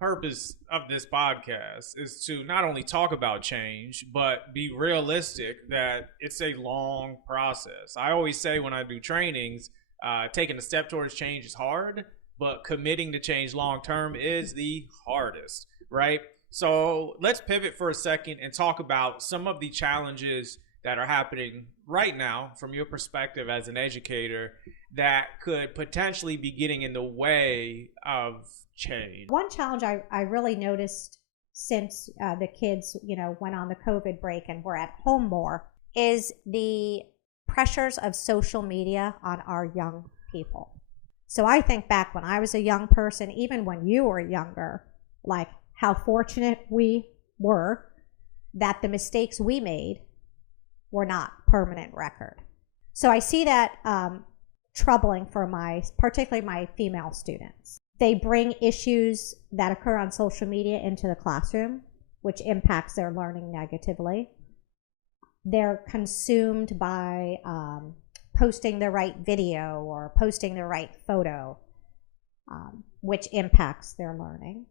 purpose of this podcast is to not only talk about change, but be realistic that it's a long process. I always say when I do trainings, taking a step towards change is hard, but committing to change long term is the hardest, right? So let's pivot for a second and talk about some of the challenges that are happening right now from your perspective as an educator that could potentially be getting in the way of change. One challenge I really noticed since the kids, went on the COVID break and were at home more is the pressures of social media on our young people. So I think back when I was a young person, even when you were younger, like how fortunate we were that the mistakes we made were not permanent record. So I see that troubling for particularly my female students. They bring issues that occur on social media into the classroom, which impacts their learning negatively. They're consumed by posting the right video or posting the right photo, which impacts their learning.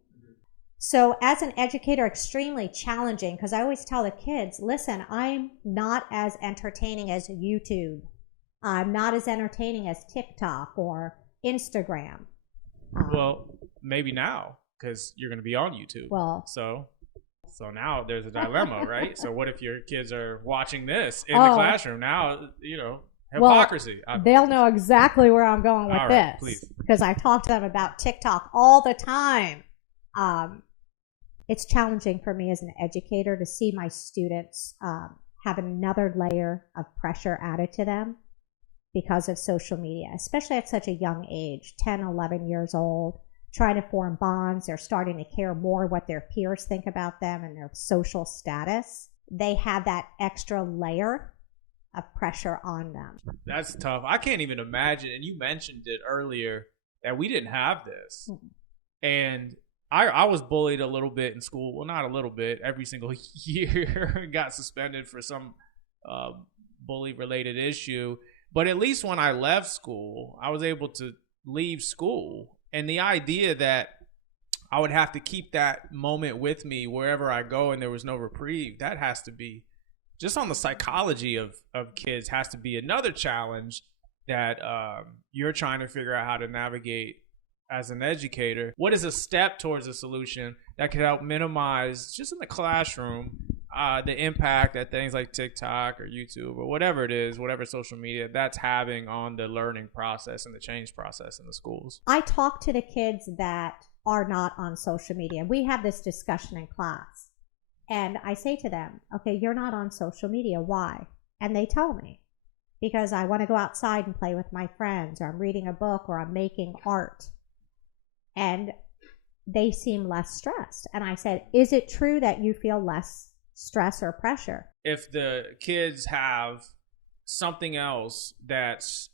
So as an educator, extremely challenging, because I always tell the kids, listen, I'm not as entertaining as YouTube. I'm not as entertaining as TikTok or Instagram. Well, maybe now, because you're going to be on YouTube. Well, so now there's a dilemma, right? So what if your kids are watching this in the classroom? Now, hypocrisy. Well, they'll know exactly where I'm going with this. Please. Because I talk to them about TikTok all the time. It's challenging for me as an educator to see my students have another layer of pressure added to them because of social media, especially at such a young age, 10, 11 years old, trying to form bonds. They're starting to care more what their peers think about them and their social status. They have that extra layer of pressure on them. That's tough. I can't even imagine, and you mentioned it earlier, that we didn't have this. Mm-hmm. And I was bullied a little bit in school. Well, not a little bit. Every single year got suspended for some bully-related issue. But at least when I left school, I was able to leave school. And the idea that I would have to keep that moment with me wherever I go and there was no reprieve, that has to be, just on the psychology of kids, has to be another challenge that you're trying to figure out how to navigate as an educator. What is a step towards a solution that could help minimize, just in the classroom, the impact that things like TikTok or YouTube or whatever it is, whatever social media, that's having on the learning process and the change process in the schools? I talk to the kids that are not on social media. We have this discussion in class. And I say to them, okay, you're not on social media. Why? And they tell me, because I want to go outside and play with my friends, or I'm reading a book, or I'm making art. And they seem less stressed. And I said, is it true that you feel less stress or pressure? If the kids have something else that's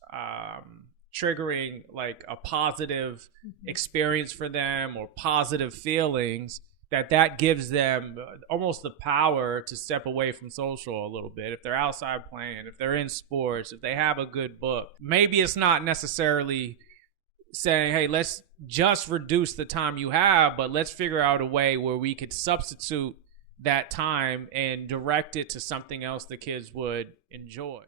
triggering like a positive experience for them or positive feelings, that gives them almost the power to step away from social a little bit. If they're outside playing, if they're in sports, if they have a good book, maybe it's not necessarily saying, hey, let's just reduce the time you have, but let's figure out a way where we could substitute that time and direct it to something else the kids would enjoy.